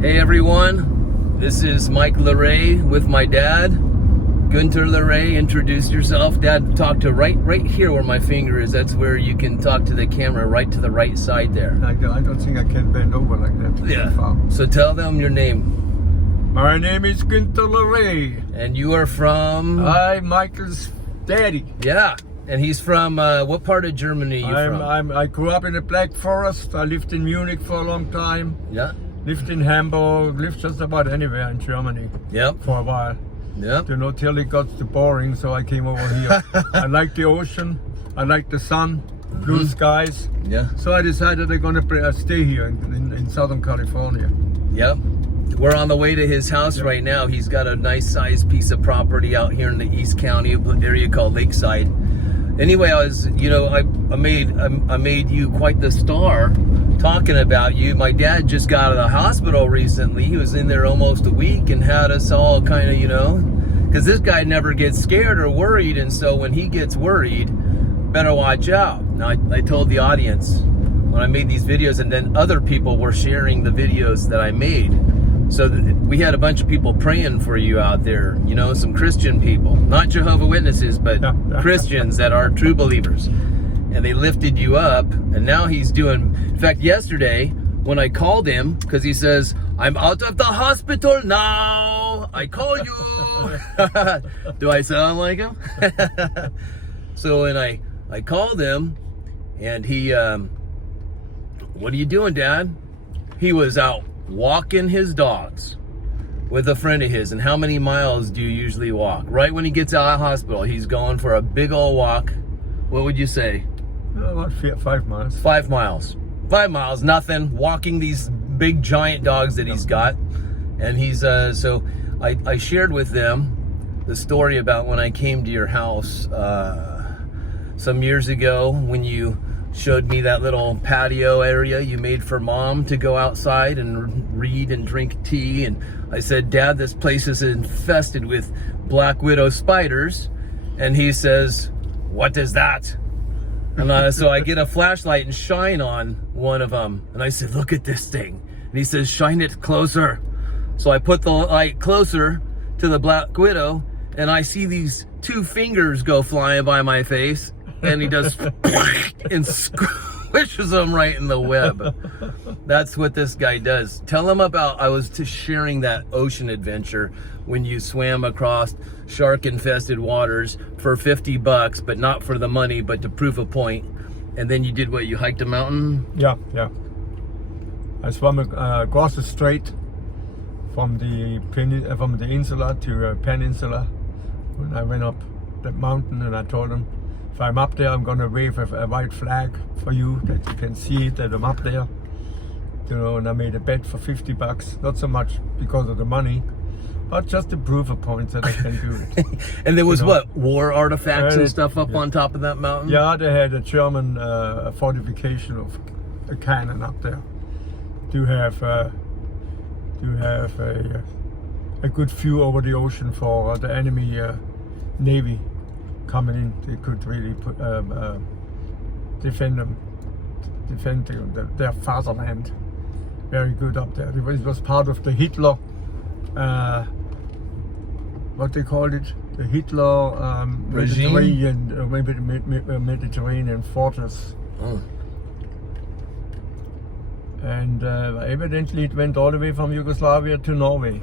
Hey everyone, this is Michael Lehre with my dad, Gunter Lehre. Introduce yourself. Dad, talk to right here where my finger is. That's where you can talk to the camera, right to the right side there. I don't think I can bend over like that. Yeah. So tell them your name. My name is Guenter Lehre. And you are from? I'm Michael's daddy. Yeah. And he's from, what part of Germany are you from? I grew up in the Black Forest. I lived in Munich for a long time. Yeah. Lived in Hamburg, lived just about anywhere in Germany. Yep. For a while. Yep. You know, till it got too boring, so I came over here. I like the ocean. I like the sun, blue skies. Yeah. So I decided I'm gonna stay here in Southern California. Yep. We're on the way to his house right now. He's got a nice sized piece of property out here in the East County area called Lakeside. Anyway, I made you quite the star talking about you. My dad just got out of the hospital recently. He was in there almost a week and had us all kind of, because this guy never gets scared or worried, and so when he gets worried, better watch out. Now, I told the audience when I made these videos, and then other people were sharing the videos that I made. So we had a bunch of people praying for you out there, some Christian people, not Jehovah's Witnesses, but Christians that are true believers. And they lifted you up, and now he's doing, in fact, yesterday when I called him, because he says, I'm out of the hospital now, I call you. Do I sound like him? So when I called him, and he, what are you doing, Dad? He was out walking his dogs with a friend of his. And how many miles do you usually walk? Right when he gets out of the hospital, he's going for a big old walk. What would you say? About 5 miles. 5 miles. 5 miles, nothing. Walking these big giant dogs that he's got. And he's, so I shared with them the story about when I came to your house some years ago when you showed me that little patio area you made for Mom to go outside and read and drink tea. And I said, Dad, this place is infested with black widow spiders. And he says, what is that? And so I get a flashlight and shine on one of them. And I said, look at this thing. And he says, shine it closer. So I put the light closer to the black widow, and I see these 2 fingers go flying by my face. And he does and squishes them right in the web. That's what this guy does. Tell him about, I was sharing that ocean adventure when you swam across shark-infested waters for $50, but not for the money, but to prove a point. And then you did what? You hiked a mountain? Yeah. I swam across the strait from the insula to peninsula. When I went up that mountain, and I told him, if I'm up there, I'm gonna wave a white flag for you that you can see it, that I'm up there. And I made a bet for $50, not so much because of the money, but just to prove a point that I can do it. And there was what, war artifacts and stuff up on top of that mountain? Yeah, they had a German fortification of a cannon up there to have a good view over the ocean for the enemy navy coming in. They could really defend their fatherland very good up there. It was part of the Hitler, what they called it, the Hitler Mediterranean fortress. Oh. And evidently it went all the way from Yugoslavia to Norway.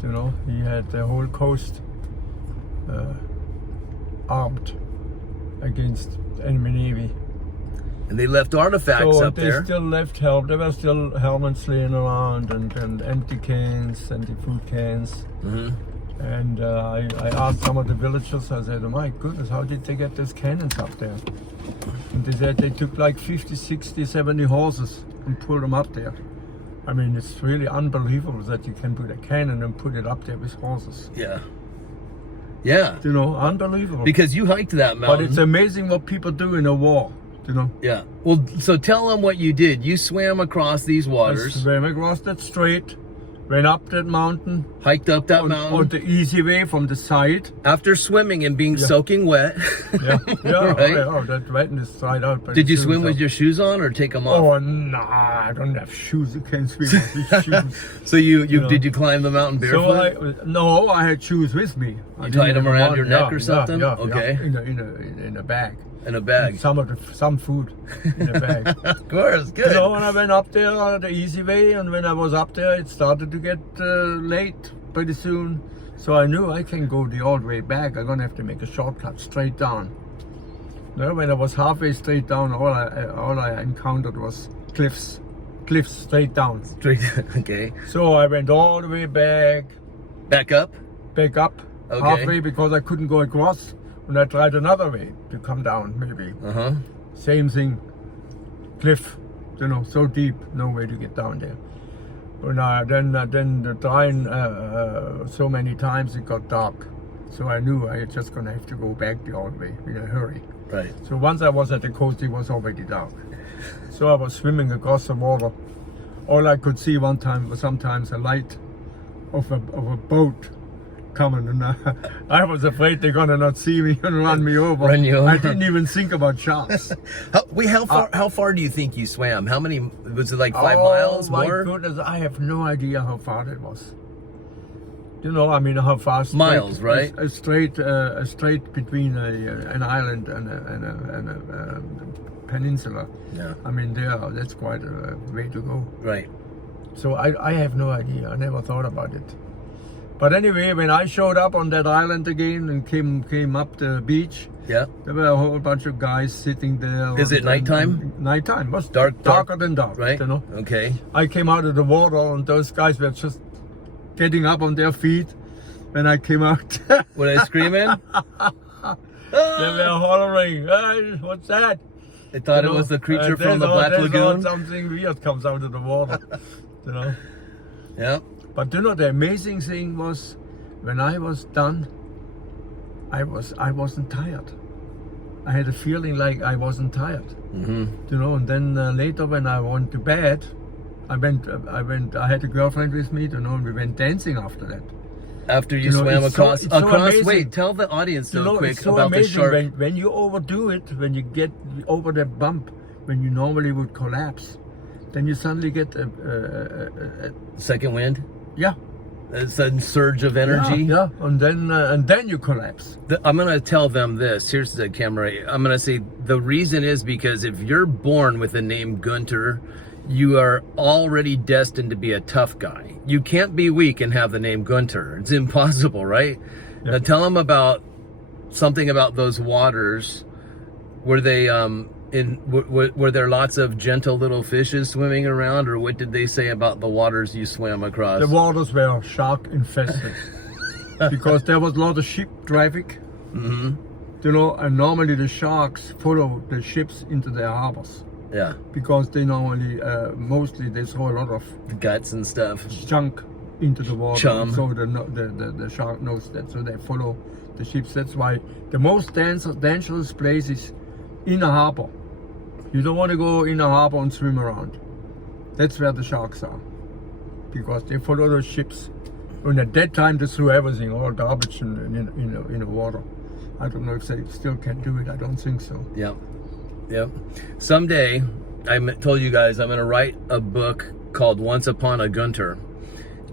He had the whole coast armed against enemy navy. And they left artifacts up there. They still left help. There were still helmets laying around and empty cans, empty food cans. And I asked some of the villagers, I said, oh my goodness, how did they get those cannons up there? And they said they took like 50, 60, 70 horses and pulled them up there. I mean, it's really unbelievable that you can put a cannon and put it up there with horses. Yeah. Yeah. Unbelievable. Because you hiked that mountain. But it's amazing what people do in a war, Yeah. Well, so tell them what you did. You swam across these waters. I swam across that strait, Went up that mountain. Hiked up that on mountain. the easy way from the side. After swimming and being soaking wet. Yeah, Right? that wetness dried out. by Did the you shoes swim with up. your shoes on or take them off? Oh, nah, I don't have shoes. You can't swim with these shoes. So you did you climb the mountain barefoot? So I had shoes with me. You tied them around your neck or something? Yeah, Okay. In a bag. In a bag. Some food in a bag. Of course, good. You know, when I went up there the easy way, and when I was up there, it started to get late pretty soon. So I knew I can go the old way back. I'm gonna have to make a shortcut straight down. No, when I was halfway straight down, all I encountered was cliffs straight down. Straight. Okay. So I went all the way back Back up. Okay. halfway because I couldn't go across. And I tried another way to come down, maybe. Uh-huh. Same thing, cliff, you know, so deep, no way to get down there. But then trying so many times it got dark. So I knew I was just gonna have to go back the old way in a hurry. Right. So once I was at the coast, it was already dark. So I was swimming across the water. All I could see one time was sometimes a light of a boat coming, and I was afraid they're gonna not see me and run me over. Run you over. I didn't even think about sharks. How far do you think you swam? How many, was it like 5 Oh, miles my more? goodness, I have no idea how far that was. You know, I mean, how far? Miles, right? A strait between an island and a peninsula. Yeah. I mean, that's quite a way to go. Right. So I have no idea. I never thought about it. But anyway, when I showed up on that island again and came up the beach, Yeah. there were a whole bunch of guys sitting there. Is it nighttime? Nighttime. It was Darker than dark. Right. You know. Okay. I came out of the water and those guys were just getting up on their feet when I came out. Were they screaming? They were hollering, "Hey, what's that?" They thought You it know, was the creature from the there's Black Lagoon. Something weird comes out of the water. You know. Yeah. But you know, the amazing thing was, when I was done, I wasn't tired. I had a feeling like I wasn't tired. Mm-hmm. You know, and then later when I went to bed, I had a girlfriend with me, you know, and we went dancing after that. After you know, swam it's so across. amazing. Wait, tell the audience You so know, quick it's so about the amazing shark. when you overdo it, when you get over that bump, when you normally would collapse, then you suddenly get a Second wind. yeah. A sudden surge of energy. Yeah, and then you collapse. I'm going to tell them this. Here's the camera. I'm going to say the reason is because if you're born with the name Gunter, you are already destined to be a tough guy. You can't be weak and have the name Gunter. It's impossible, right? Yeah. Now tell them about something about those waters. Were they were there lots of gentle little fishes swimming around, or what did they say about the waters you swam across? The waters were shark infested because there was a lot of ship traffic. Mm-hmm. You know, and normally the sharks follow the ships into their harbors Yeah, because they normally, mostly they throw a lot of guts and stuff. junk into the water. Chum. So the shark knows that, so they follow the ships. That's why the most dangerous place is in a harbor. You don't want to go in a harbor and swim around. That's where the sharks are, because they follow those ships. And at that time they threw everything, all garbage in the water. I don't know if they still can do it. I don't think so. Yep. Someday, told you guys I'm going to write a book called Once Upon a Gunter.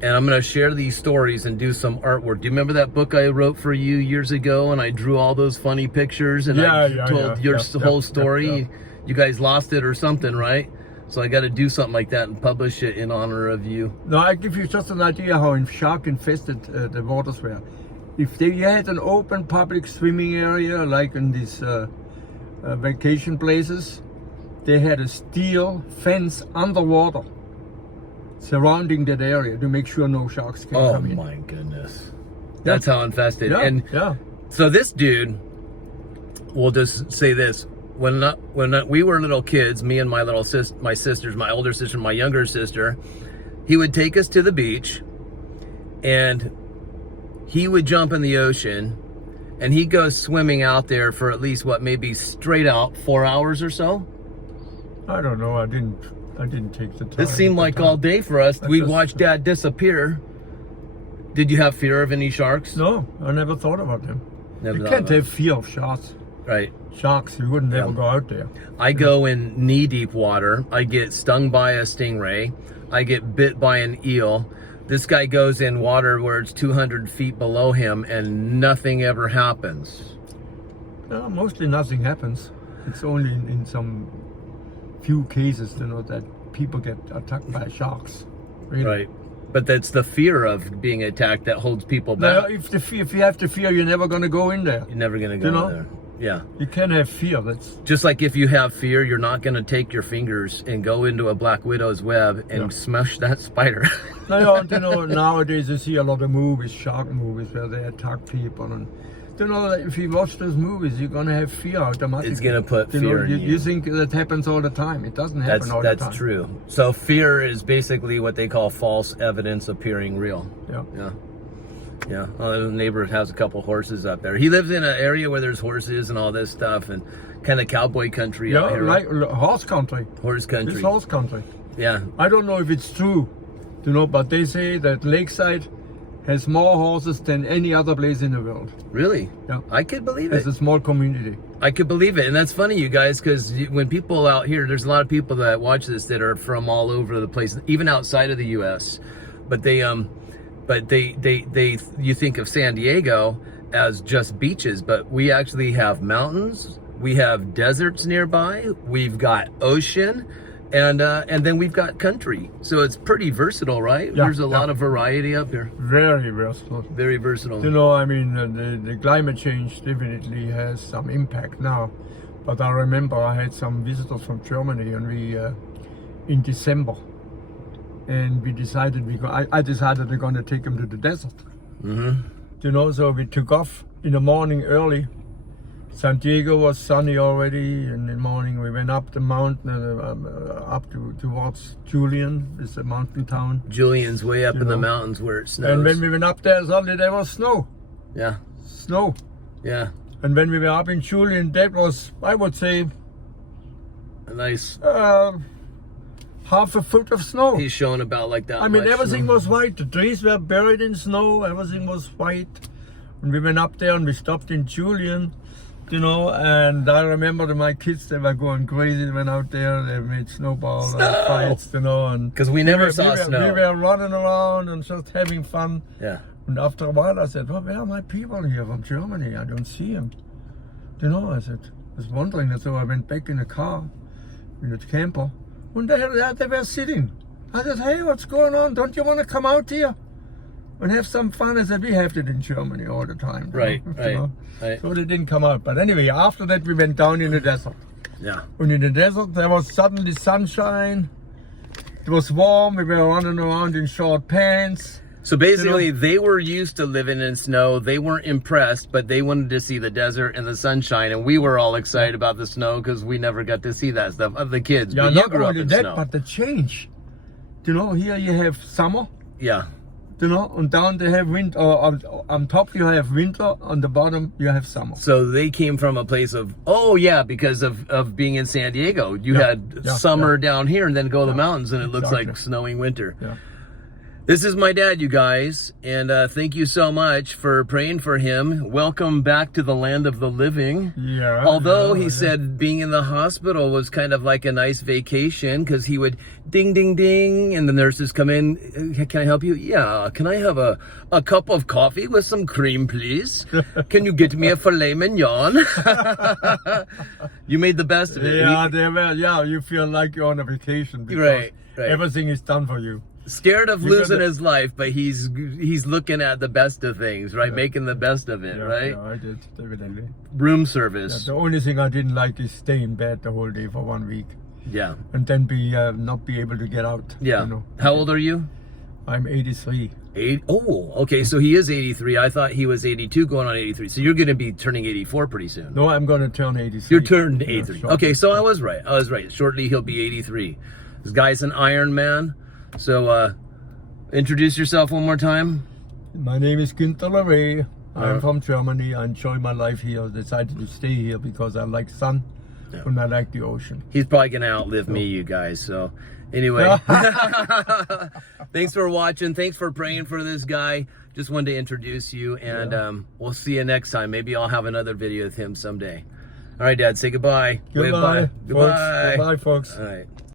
And I'm going to share these stories and do some artwork. Do you remember that book I wrote for you years ago? And I drew all those funny pictures and I told your whole story. Yeah. You guys lost it or something, right? So I got to do something like that and publish it in honor of you. No, I give you just an idea how shark infested the waters were. If they had an open public swimming area like in these vacation places, they had a steel fence underwater surrounding that area to make sure no sharks can come in. Oh my goodness. That's how infested. Yeah, And yeah. so this dude, we'll just say this. When we were little kids, me and my sisters, my older sister, my younger sister, he would take us to the beach and he would jump in the ocean and he'd go swimming out there for at least maybe straight out 4 hours or so. I don't know. I didn't I didn't take the time. This seemed like all day for us. I We just- watched Dad disappear. Did you have fear of any sharks? No, I never thought about them. Never You thought can't about have fear of sharks. Right. Sharks, you wouldn't ever Yeah. go out there. I go in knee-deep water. I get stung by a stingray. I get bit by an eel. This guy goes in water where it's 200 feet below him and nothing ever happens. No, mostly nothing happens. It's only in some few cases, that people get attacked by sharks. Really. Right. But that's the fear of being attacked that holds people Now, back. if you have the fear, you're never going to go in there. You're never going to go You know? there. Yeah. You can't have fear. That's Just like if you have fear, you're not going to take your fingers and go into a black widow's web and Yeah. smash that spider. Nowadays you see a lot of movies, shark movies, where they attack people, and if you watch those movies, you're gonna have fear automatically. It's gonna put fear in you. You think that happens all the time. It doesn't happen all the time. That's true. So fear is basically what they call false evidence appearing real. Yeah. Yeah. Yeah. The neighbor has a couple horses up there. He lives in an area where there's horses and all this stuff and kind of cowboy country out Yeah, here. like horse country. Horse country. It's horse country. Yeah. I don't know if it's true, but they say that Lakeside has more horses than any other place in the world. Really? Yeah. I could believe it. It's a small community. I could believe it. And that's funny, you guys, because when people out here, there's a lot of people that watch this that are from all over the place, even outside of the U.S. But they you think of San Diego as just beaches, but we actually have mountains, we have deserts nearby, we've got ocean, and then we've got country. So it's pretty versatile, right? Yeah, There's a yeah. lot of variety up here. Very versatile. Very versatile. The climate change definitely has some impact now. But I remember I had some visitors from Germany, and we in December, and we decided I decided we're going to take them to the desert. Mm-hmm. So we took off in the morning early. San Diego was sunny already. In the morning we went up the mountain, towards Julian, it's a mountain town. Julian's way up in the mountains where it snows. And when we went up there, suddenly there was snow. Yeah. Snow. Yeah. And when we were up in Julian, that was, I would say, A nice. half a foot of snow. He's showing about like that. I mean, much everything snow. was white. The trees were buried in snow. Everything was white. And we went up there and we stopped in Julian, and I remember that my kids, they were going crazy. They went out there, they made snowball fights, and Because we never saw snow. We were running around and just having fun. Yeah. And after a while I said, well, where are my people here from Germany? I don't see them. I said, I was wondering, and so I went back in the car, in the camper, and they were sitting. I said, hey, what's going on? Don't you want to come out here and have some fun? I said, we have it in Germany all the time. Right. So they didn't come out. But anyway, after that we went down in the desert. Yeah. And in the desert there was suddenly sunshine. It was warm. We were running around in short pants. So basically, they were used to living in snow. They weren't impressed, but they wanted to see the desert and the sunshine. And we were all excited about the snow because we never got to see that stuff of the kids. Yeah, but you not grew up only in that, snow. but the change. Here you have summer. Yeah. And down they have winter. On top you have winter. On the bottom you have summer. So they came from a place of, because of being in San Diego. You had summer down here and then go to the mountains and it looks like snowing winter. Yeah. This is my dad, you guys, and thank you so much for praying for him. Welcome back to the land of the living. Yeah. Although he said being in the hospital was kind of like a nice vacation because he would ding, ding, ding, and the nurses come in. Can I help you? Yeah. Can I have a cup of coffee with some cream, please? Can you get me a filet mignon? You made the best of it. You feel like you're on a vacation because Right. everything is done for you. Scared of losing his life, but he's looking at the best of things, right? Making the best of it, right? Yeah, I did, evidently. Room service. The only thing I didn't like is stay in bed the whole day for 1 week. Yeah. And then not be able to get out. Yeah. How old are you? I'm 83. Okay, so he is 83. I thought he was 82 going on 83. So you're going to be turning 84 pretty soon. No, I'm going to turn 83. You're turned 83. Yeah, okay, so I was right. Shortly he'll be 83. This guy's an Iron Man. So introduce yourself one more time. My name is Guenter Lehre. I'm from Germany. I enjoy my life here. I decided to stay here because I like sun. and I like the ocean. He's probably gonna outlive me, you guys. So, anyway, thanks for watching. Thanks for praying for this guy. Just wanted to introduce you, and we'll see you next time. Maybe I'll have another video with him someday. All right, Dad. Say goodbye. Goodbye, Goodbye. folks. Goodbye, folks. All right.